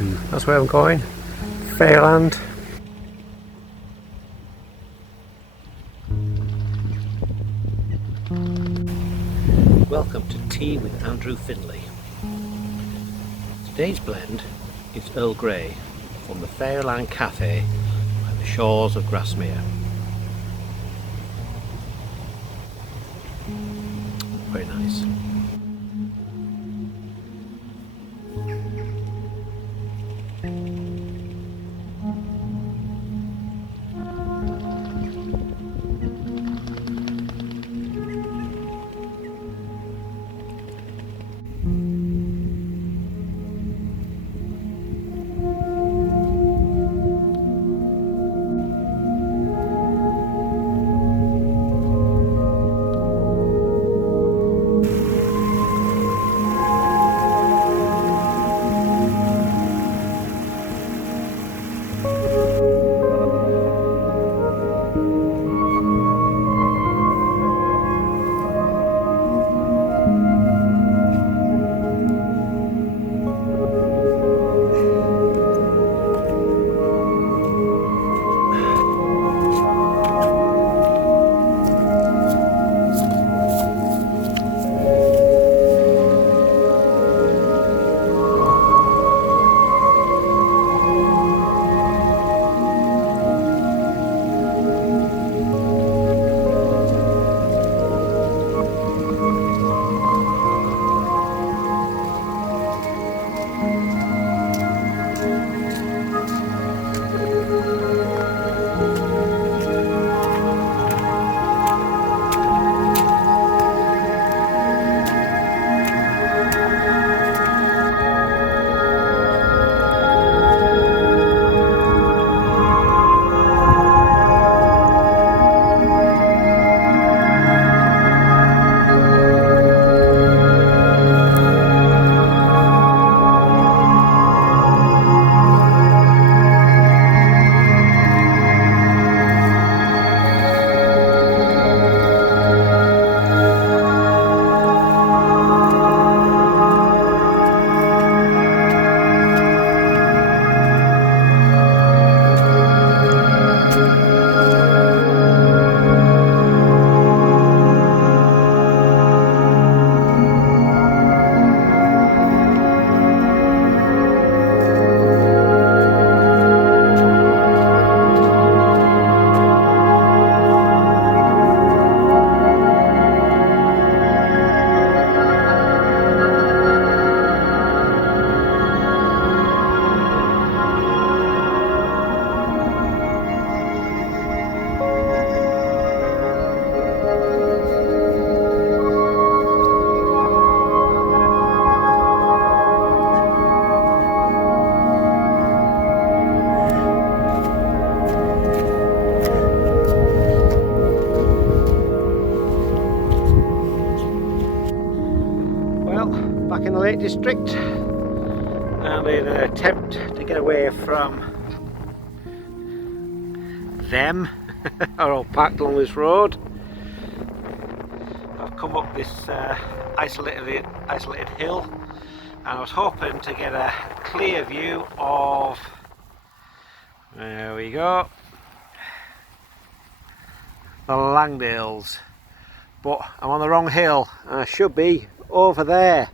That's where I'm going. Faeryland. Welcome to Tea with Andrew Finlay. Today's blend is Earl Grey from the Faeryland Cafe by the shores of Grasmere. Very nice. Back in the Lake District, and in an attempt to get away from them are all packed along this road, I've come up this isolated hill, and I was hoping to get a clear view of, there we go, the Langdales, but I'm on the wrong hill and I should be over there.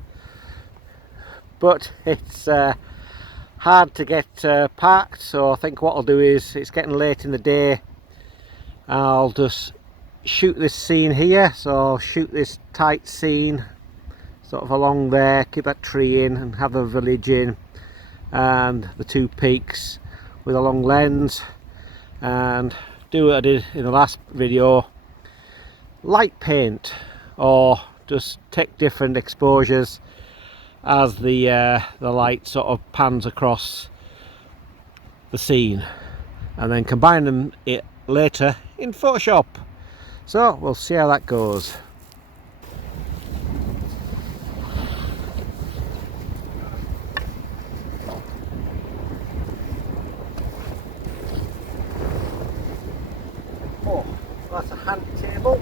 But it's hard to get parked, so I think what I'll do is, it's getting late in the day, I'll just shoot this scene here. So I'll shoot this tight scene sort of along there, keep that tree in and have the village in and the two peaks with a long lens, and do what I did in the last video, light paint or just take different exposures as the light sort of pans across the scene, and then combine them later in Photoshop. So we'll see how that goes. Oh, that's a hand table.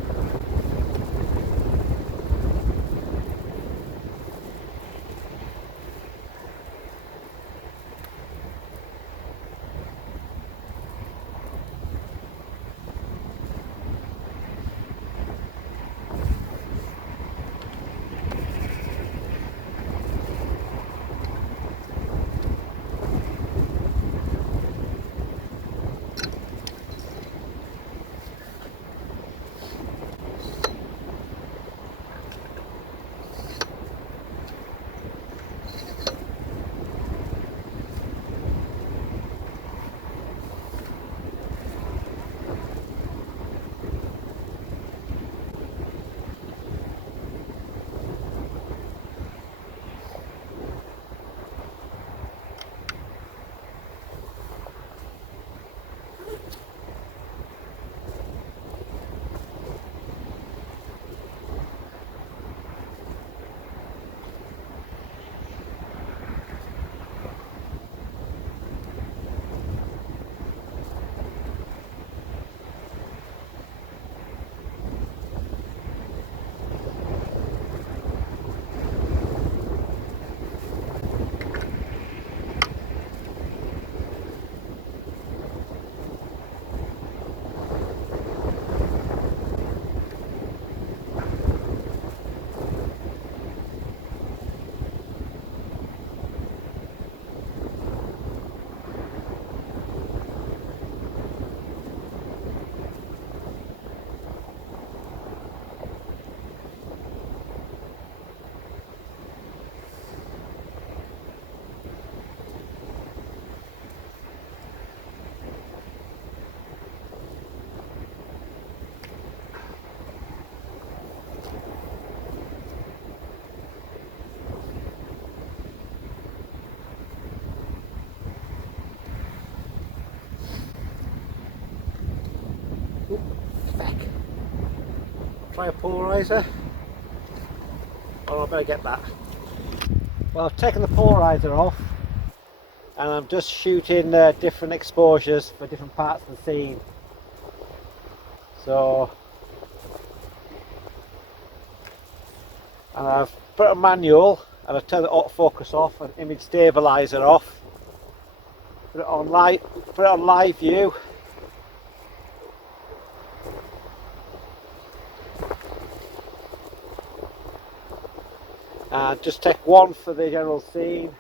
try a polarizer. Oh, I better get that. Well, I've taken the polarizer off and I'm just shooting different exposures for different parts of the scene. So, and I've put a manual and I've turned the autofocus off and image stabilizer off. Put it on live view. And just take one for the general scene.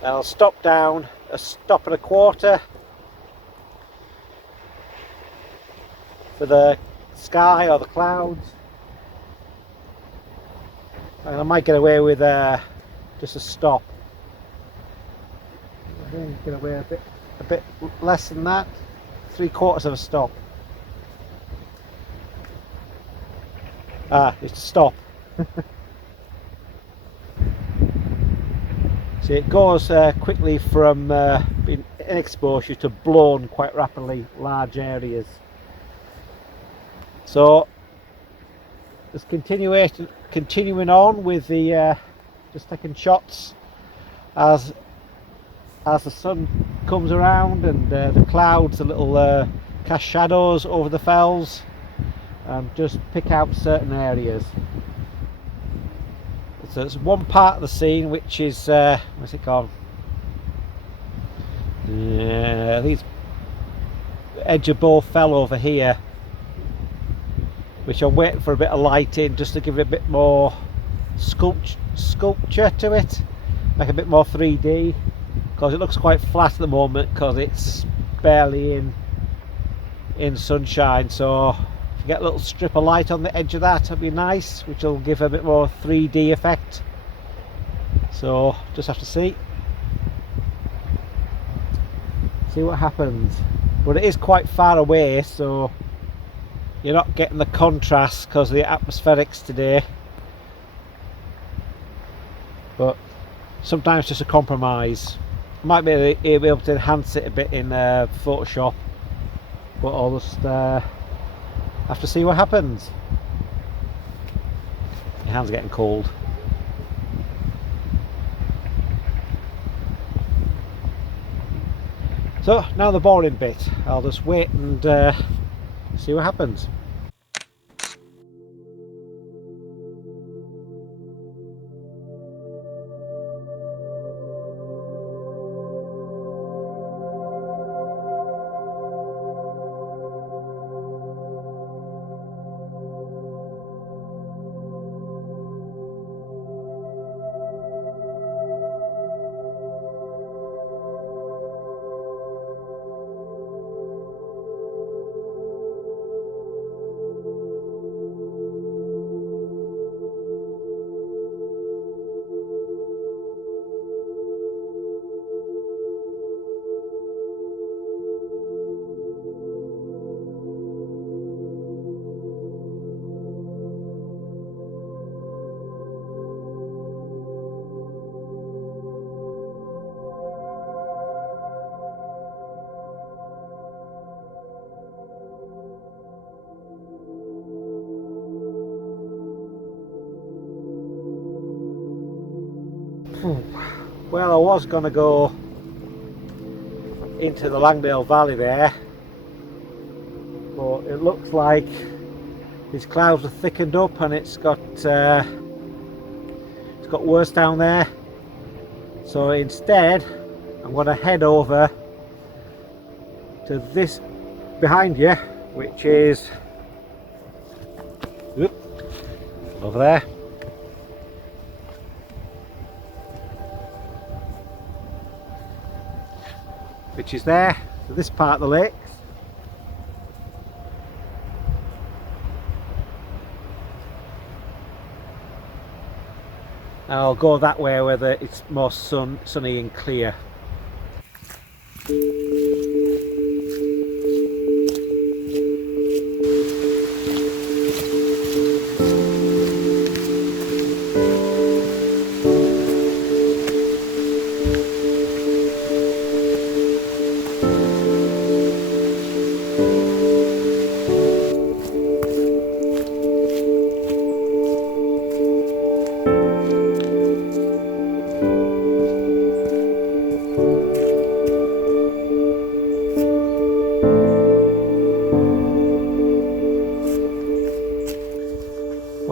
And I'll stop down, a stop and a quarter for the sky or the clouds. And I might get away with just a stop. I think get away a bit less than that. 3/4 of a stop. It's a stop. See, it goes quickly from being in exposure to blown quite rapidly large areas. So just continuing on with the just taking shots as the sun comes around and the clouds, the little cast shadows over the fells, and just pick out certain areas. So it's one part of the scene which is where's it gone? Yeah, I think it's edge of bow fell over here, which I'm waiting for a bit of light in just to give it a bit more sculpture to it, like a bit more 3D, because it looks quite flat at the moment because it's barely in sunshine. So if you get a little strip of light on the edge of that, that'd be nice, which will give a bit more 3D effect. So just have to see what happens. But it is quite far away, so you're not getting the contrast because of the atmospherics today. But sometimes just a compromise. Might be able to enhance it a bit in Photoshop, but I'll just have to see what happens. Your hands are getting cold. So now the boring bit. I'll just wait and see what happens. Well, I was going to go into the Langdale Valley there, but it looks like these clouds are thickened up and it's got worse down there. So instead I'm going to head over to this behind you, which is over there. Which is there, so this part of the lakes. I'll go that way where it's more sunny and clear.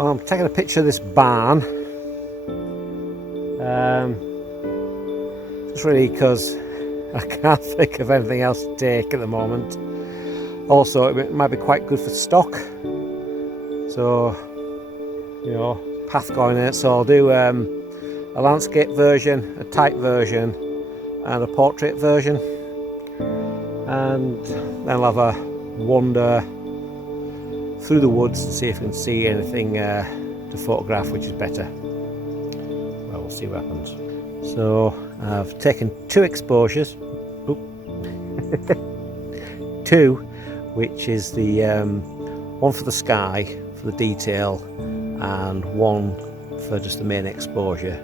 Well, I'm taking a picture of this barn. Just really because I can't think of anything else to take at the moment. Also, it might be quite good for stock. So, you know, path going in it. So I'll do a landscape version, a type version, and a portrait version. And then I'll have a wander through the woods and see if we can see anything to photograph which is better. Well, we'll see what happens. So I've taken 2 exposures. Two, which is the one for the sky for the detail, and one for just the main exposure.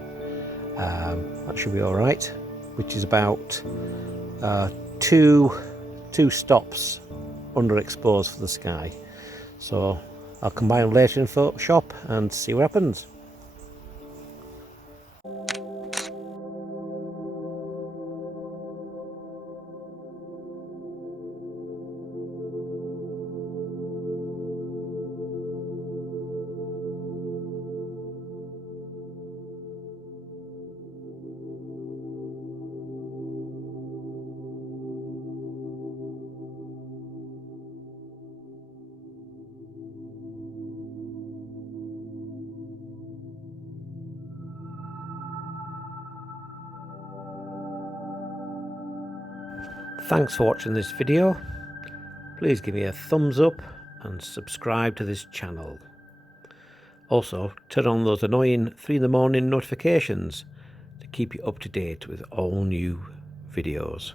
That should be all right. Which is about 2 stops underexposed for the sky. So I'll combine them later in Photoshop and see what happens. Thanks for watching this video. Please give me a thumbs up and subscribe to this channel. Also, turn on those annoying 3 in the morning notifications to keep you up to date with all new videos.